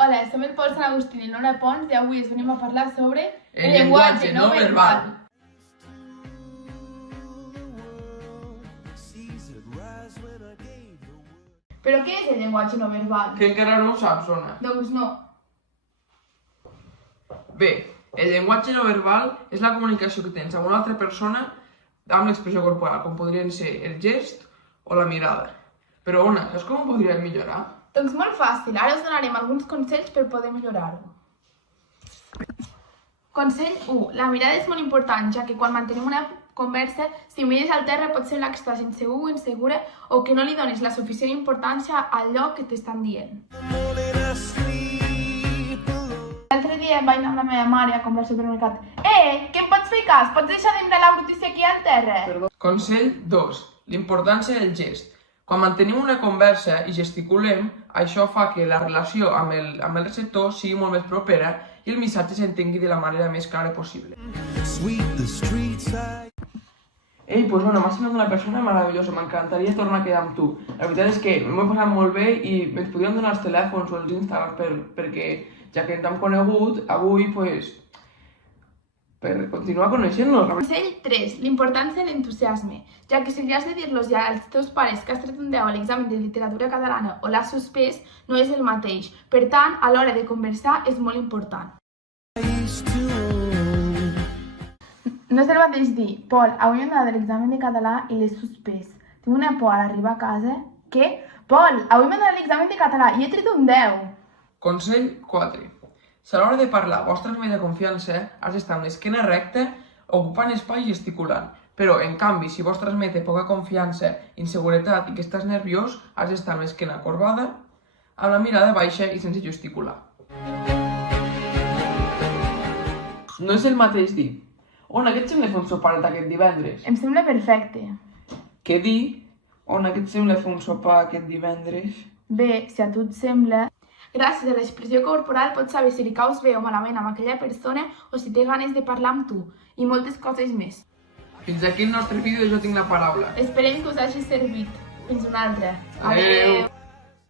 Hola, som el Pol Sant Agustí i Nora Pons i avui us venim a parlar sobre el llenguatge no verbal. Però què és el llenguatge no verbal? Que encara no ho saps, Ona. Doncs no. Bé, el llenguatge no verbal és la comunicació que tens amb una altra persona amb l'expressió corporal, com podrien ser el gest o la mirada. Però, Ona, saps com ho podríem millorar? Doncs molt fàcil, ara us donarem alguns consells per poder millorar-ho. Consell 1. La mirada és molt important, ja que quan mantenim una conversa, si mires al terra pot semblar que estàs insegur o insegura o que no li dones la suficient importància al lloc que t'estan dient. L'altre dia vaig anar amb la meva mare a comprar al supermercat. Que em pots fer cas? Pots deixar de mirar la brutícia aquí al terra? Consell 2. L'importància del gest. Quan mantenim una conversa i gesticulem, això fa que la relació amb el receptor sigui molt més propera i el missatge s'entengui de la manera més clara possible. Ei, doncs Ona, m'has semblat una persona meravellosa, m'encantaria tornar a quedar amb tu. La veritat és que m'ho he passat molt bé i ens podríem donar els telèfons o els Instagrams perquè, ja que ens hem conegut, avui, per continuar coneixent-nos. Consell 3. L'importància de l'entusiasme, ja que si li has de dir-los ja als teus pares que has tret un 10 a l'examen de literatura catalana o l'has suspès, no és el mateix. Per tant, a l'hora de conversar és molt important. No és el mateix dir, Pol, avui hem donat l'examen de català i l'he suspès. Tinc una por a l'arribar a casa. Què? Pol, avui m'he donat l'examen de català i he tret un 10. Consell 4. Si a l'hora de parlar vols transmetre confiança, has d'estar amb l'esquena recta, ocupant espai i gesticulant. Però, en canvi, si vols transmetre poca confiança, inseguretat i que estàs nerviós, has d'estar amb l'esquena corbada, amb la mirada baixa i sense gesticular. No és el mateix dir, Ona, què et sembla fer un soparet aquest divendres? Em sembla perfecte. Què dir? Ona, què et sembla fer un sopar aquest divendres? Bé, si a tu et sembla... Gràcies a l'expressió corporal pots saber si li caus bé o malament amb aquella persona o si té ganes de parlar amb tu, i moltes coses més. Fins aquí el nostre vídeo, jo tinc la paraula. Esperem que us hagi servit. Fins una altra. Adeu!